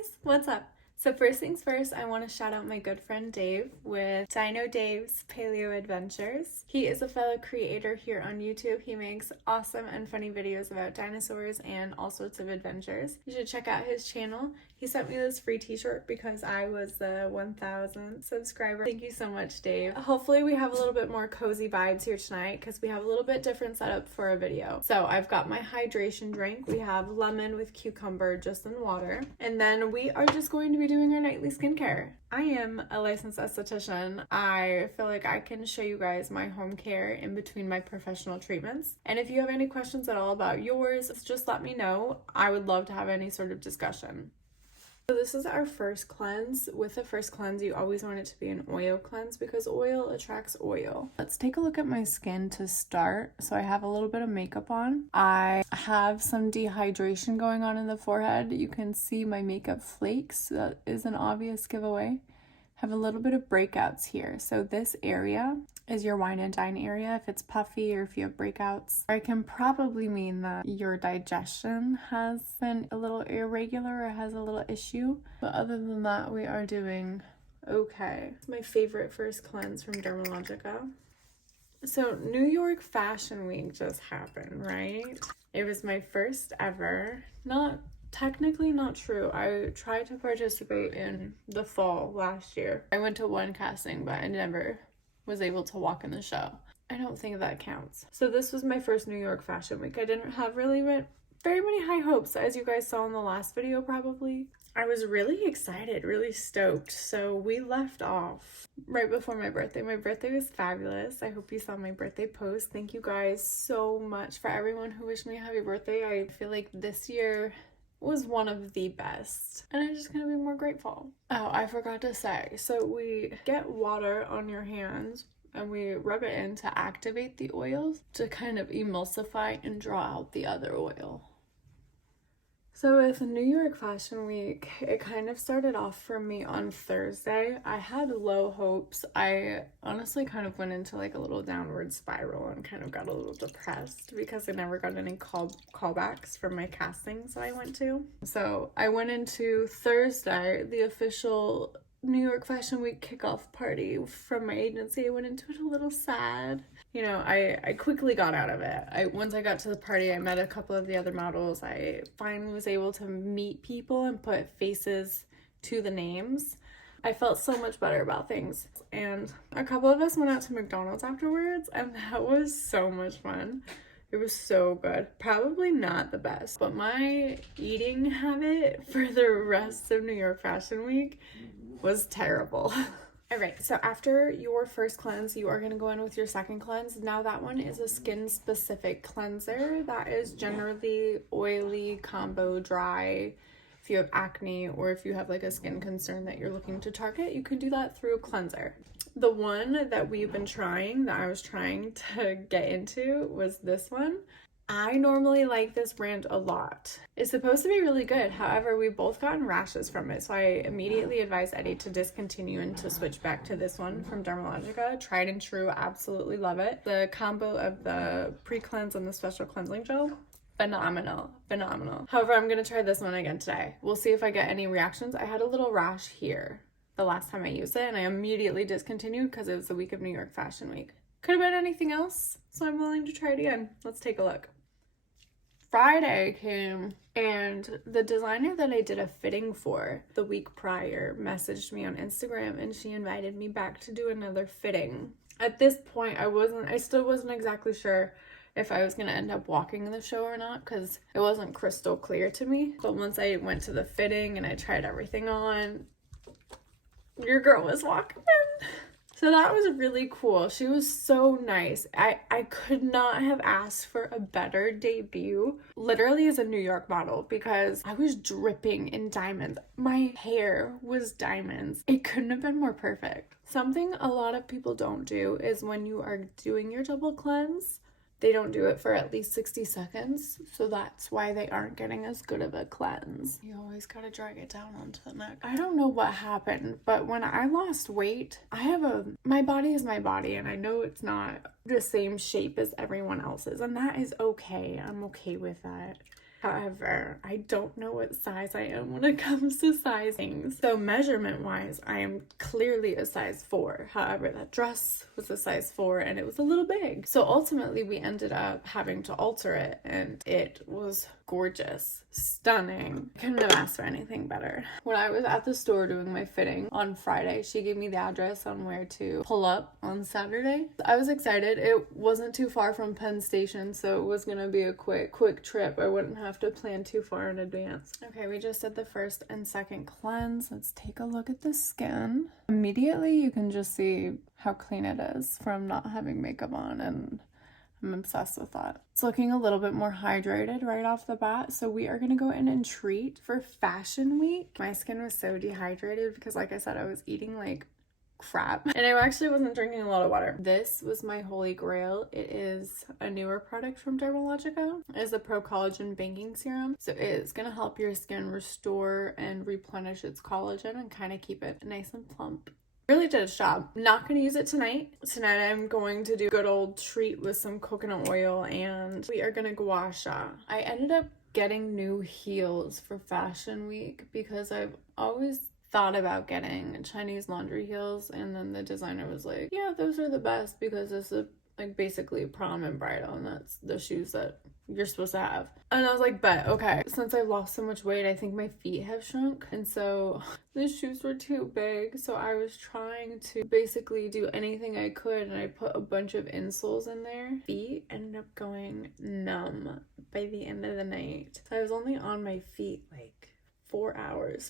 guys, what's up? So first things first, I want to shout out my good friend Dave with Dino Dave's Paleo Adventures. He is a fellow creator here on YouTube. He makes awesome and funny videos about dinosaurs and all sorts of adventures. You should check out his channel. He sent me this free t-shirt because I was the 1,000th subscriber. Thank you so much, Dave. Hopefully we have a little bit more cozy vibes here tonight because we have a little bit different setup for a video. So I've got my hydration drink. We have lemon with cucumber just in water. And then we are just going to be doing our nightly skincare. I am a licensed esthetician. I feel like I can show you guys my home care in between my professional treatments. And if you have any questions at all about yours, just let me know. I would love to have any sort of discussion. So this is our first cleanse. With the first cleanse, you always want it to be an oil cleanse because oil attracts oil. Let's take a look at my skin to start. So I have a little bit of makeup on. I have some dehydration going on in the forehead. You can see my makeup flakes. That is an obvious giveaway. Have a little bit of breakouts here. So this area is your wine and dine area if it's puffy or if you have breakouts. Or it can probably mean that your digestion has been a little irregular or has a little issue. But other than that, we are doing okay. It's my favorite first cleanse from Dermalogica. So New York Fashion Week just happened, right? It was my first ever, technically not true. I tried to participate in the fall last year. I went to one casting, but I never was able to walk in the show. I don't think that counts. So this was my first New York Fashion Week. I didn't have very many high hopes, as you guys saw in the last video probably. I was really excited, really stoked. So we left off right before my birthday. My birthday was fabulous. I hope you saw my birthday post. Thank you guys so much for everyone who wished me a happy birthday. I feel like this year was one of the best, and I'm just gonna be more grateful. Oh, I forgot to say, so we get water on your hands and we rub it in to activate the oils to kind of emulsify and draw out the other oil. So with New York Fashion Week, it kind of started off for me on Thursday. I had low hopes. I honestly kind of went into like a little downward spiral and kind of got a little depressed because I never got any callbacks from my castings that I went to. So I went into Thursday, the official New York Fashion Week kickoff party from my agency. I went into it a little sad. You know, I quickly got out of it. Once I got to the party, I met a couple of the other models. I finally was able to meet people and put faces to the names. I felt so much better about things. And a couple of us went out to McDonald's afterwards, and that was so much fun. It was so good. Probably not the best, but my eating habit for the rest of New York Fashion Week was terrible. All right, so after your first cleanse, you are going to go in with your second cleanse. Now that one is a skin-specific cleanser that is generally oily, combo, dry. If you have acne or if you have like a skin concern that you're looking to target, you can do that through a cleanser. The one that we've been trying, that I was trying to get into, was this one. I normally like this brand a lot. It's supposed to be really good. However, we've both gotten rashes from it. So I immediately advised Eddie to discontinue and to switch back to this one from Dermalogica. Tried and true, absolutely love it. The combo of the pre-cleanse and the special cleansing gel, phenomenal. However, I'm gonna try this one again today. We'll see if I get any reactions. I had a little rash here the last time I used it and I immediately discontinued because it was the week of New York Fashion Week. Could have been anything else, so I'm willing to try it again. Let's take a look. Friday came and the designer that I did a fitting for the week prior messaged me on Instagram and she invited me back to do another fitting. At this point, I still wasn't exactly sure if I was going to end up walking in the show or not because it wasn't crystal clear to me. But once I went to the fitting and I tried everything on, your girl was walking in. So that was really cool. She was so nice. I could not have asked for a better debut, literally as a New York model, because I was dripping in diamonds. My hair was diamonds. It couldn't have been more perfect. Something a lot of people don't do is when you are doing your double cleanse, they don't do it for at least 60 seconds, so that's why they aren't getting as good of a cleanse. You always gotta drag it down onto the neck. I don't know what happened, but when I lost weight, my body is my body, and I know it's not the same shape as everyone else's, and that is okay. I'm okay with that. However, I don't know what size I am when it comes to sizing. So measurement wise, I am clearly a size 4. However, that dress was a size 4 and it was a little big. So ultimately we ended up having to alter it, and it was gorgeous, stunning. Couldn't have asked for anything better. When I was at the store doing my fitting on Friday, she gave me the address on where to pull up on Saturday. I was excited. It wasn't too far from Penn Station, so it was gonna be a quick trip. I wouldn't have to plan too far in advance. Okay, we just did the first and second cleanse. Let's take a look at the skin. Immediately you can just see how clean it is from not having makeup on, and I'm obsessed with that. It's looking a little bit more hydrated right off the bat. So we are going to go in and treat for Fashion Week. My skin was so dehydrated because, like I said, I was eating like crap and I actually wasn't drinking a lot of water. This was my holy grail. It is a newer product from Dermalogica. It is a Pro Collagen Banking Serum. So it's going to help your skin restore and replenish its collagen and kind of keep it nice and plump. Really did its job. Not gonna use it tonight. Tonight I'm going to do a good old treat with some coconut oil, and we are gonna gua sha. I ended up getting new heels for Fashion Week because I've always thought about getting Chinese laundry heels, and then the designer was like, yeah, those are the best because it's like basically prom and bridal, and that's the shoes that you're supposed to have. And I was like, bet, okay. Since I've lost so much weight, I think my feet have shrunk, and so the shoes were too big. So I was trying to basically do anything I could, and I put a bunch of insoles in there. Feet ended up going numb by the end of the night. So I was only on my feet like 4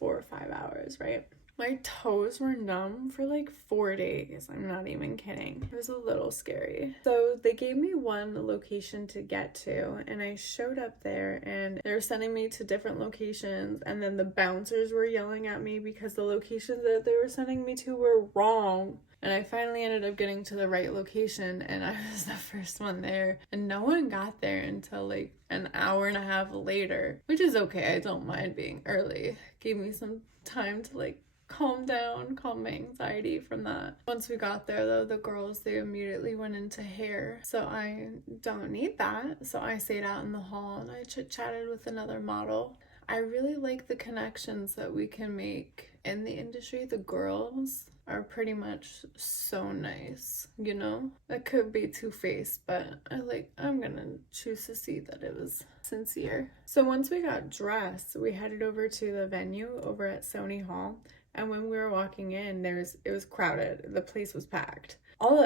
or 5 hours, right? My toes were numb for like 4 days. I'm not even kidding. It was a little scary. So they gave me one location to get to, and I showed up there and they were sending me to different locations, and then the bouncers were yelling at me because the locations that they were sending me to were wrong. And I finally ended up getting to the right location, and I was the first one there. And no one got there until like an hour and a half later, which is okay. I don't mind being early. Gave me some time to like calm down, calm my anxiety from that. Once we got there though, the girls, they immediately went into hair. So I don't need that. So I stayed out in the hall and I chit-chatted with another model. I really like the connections that we can make in the industry. The girls are pretty much so nice, you know? That could be two-faced, but I'm gonna choose to see that it was sincere. So once we got dressed, we headed over to the venue over at Sony Hall. And when we were walking in, it was crowded. The place was packed.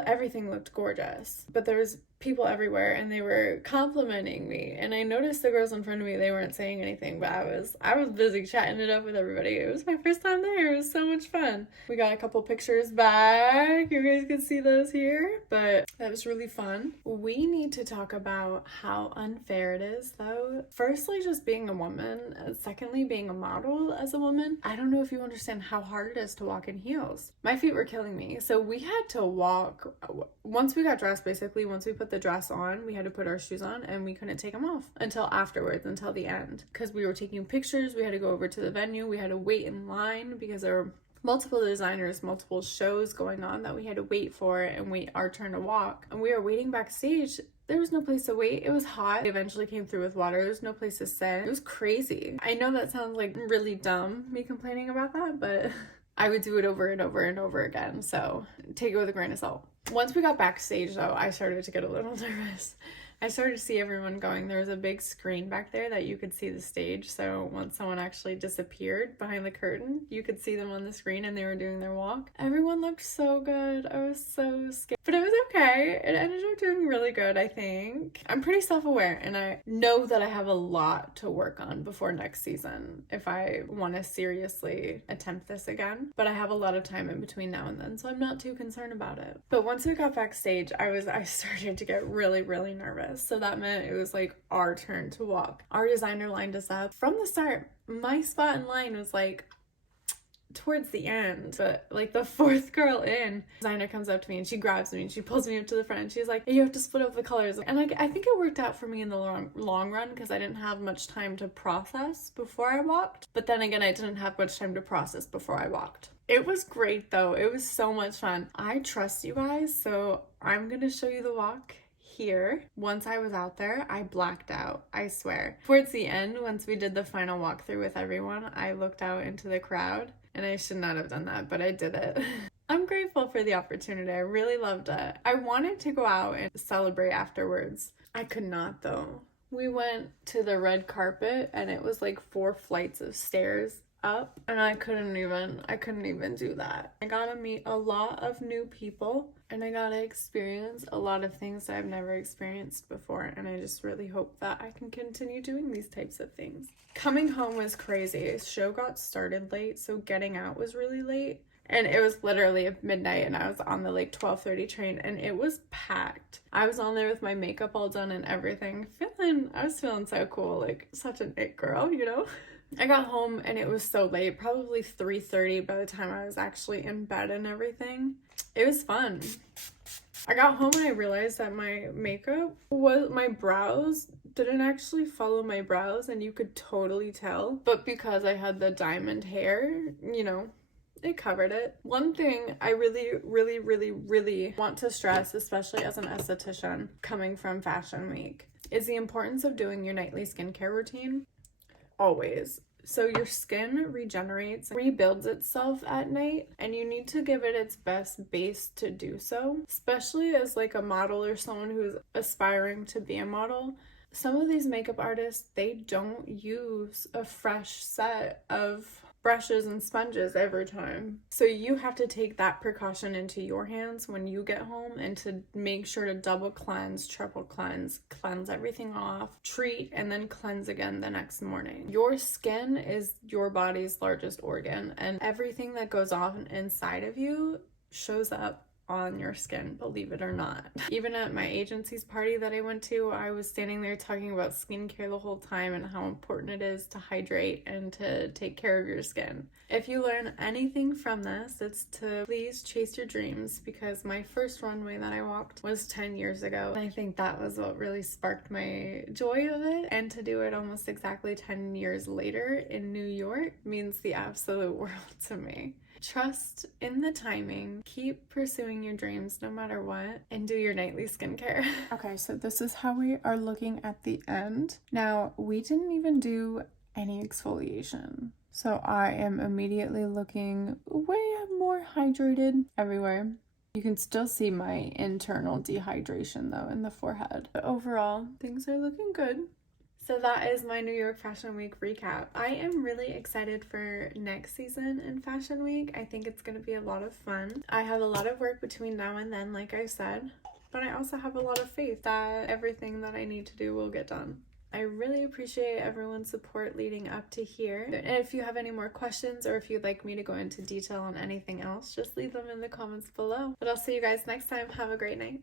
Everything looked gorgeous, but there was people everywhere and they were complimenting me. And I noticed the girls in front of me, they weren't saying anything, but I was busy chatting it up with everybody. It was my first time there. It was so much fun. We got a couple pictures back. You guys can see those here, but that was really fun. We need to talk about how unfair it is though. Firstly, just being a woman. Secondly, being a model as a woman. I don't know if you understand how hard it is to walk in heels. My feet were killing me. So we had to walk. Once we got dressed, basically, once we put the dress on, we had to put our shoes on, and we couldn't take them off until afterwards, until the end, because we were taking pictures. We had to go over to the venue. We had to wait in line because there were multiple designers, multiple shows going on that we had to wait for and wait our turn to walk. And we were waiting backstage. There was no place to wait. It was hot. They eventually came through with water. There was no place to sit. It was crazy. I know that sounds like really dumb, me complaining about that, but I would do it over and over and over again. So take it with a grain of salt. Once we got backstage though, I started to get a little nervous. I started to see everyone going. There was a big screen back there that you could see the stage. So once someone actually disappeared behind the curtain, you could see them on the screen and they were doing their walk. Everyone looked so good. I was so scared. But it was okay. It ended up doing really good, I think. I'm pretty self-aware and I know that I have a lot to work on before next season if I want to seriously attempt this again. But I have a lot of time in between now and then, so I'm not too concerned about it. But once we got backstage, I started to get really, really nervous. So that meant it was like our turn to walk. Our designer lined us up from the start. My spot in line was like towards the end, but like the fourth girl in, designer comes up to me and she grabs me and she pulls me up to the front. She's like, you have to split up the colors. And like, I think it worked out for me in the long run because I didn't have much time to process before I walked. But then again, I didn't have much time to process before I walked. It was great though. It was so much fun. I trust you guys, so I'm gonna show you the walk here. Once I was out there, I blacked out, I swear. Towards the end, once we did the final walkthrough with everyone, I looked out into the crowd, and I should not have done that, but I did it. I'm grateful for the opportunity. I really loved it. I wanted to go out and celebrate afterwards. I could not though. We went to the red carpet and it was like 4 flights of stairs up, and I couldn't even do that. I got to meet a lot of new people, and I got to experience a lot of things that I've never experienced before, and I just really hope that I can continue doing these types of things. Coming home was crazy. The show got started late, so getting out was really late. And it was literally midnight, and I was on the like 12:30 train, and it was packed. I was on there with my makeup all done and everything. I was feeling so cool, like such an it girl, you know? I got home and it was so late, probably 3:30 by the time I was actually in bed and everything. It was fun. I got home and I realized that my brows didn't actually follow my brows, and you could totally tell. But because I had the diamond hair, you know, it covered it. One thing I really want to stress, especially as an esthetician coming from Fashion Week, is the importance of doing your nightly skincare routine. Always. So your skin regenerates, rebuilds itself at night, and you need to give it its best base to do so, especially as like a model or someone who's aspiring to be a model. Some of these makeup artists, they don't use a fresh set of brushes and sponges every time. So you have to take that precaution into your hands when you get home, and to make sure to double cleanse, triple cleanse everything off, treat, and then cleanse again the next morning. Your skin is your body's largest organ, and everything that goes on inside of you shows up on your skin, believe it or not. Even at my agency's party that I went to, I was standing there talking about skincare the whole time and how important it is to hydrate and to take care of your skin. If you learn anything from this, it's to please chase your dreams, because my first runway that I walked was 10 years ago. And I think that was what really sparked my joy of it. And to do it almost exactly 10 years later in New York means the absolute world to me. Trust in the timing, keep pursuing your dreams no matter what, and do your nightly skincare. Okay, so this is how we are looking at the end. Now, we didn't even do any exfoliation, so I am immediately looking way more hydrated everywhere. You can still see my internal dehydration though in the forehead, but overall, things are looking good. So that is my New York Fashion Week recap. I am really excited for next season in Fashion Week. I think it's going to be a lot of fun. I have a lot of work between now and then, like I said, but I also have a lot of faith that everything that I need to do will get done. I really appreciate everyone's support leading up to here. And if you have any more questions, or if you'd like me to go into detail on anything else, just leave them in the comments below. But I'll see you guys next time. Have a great night.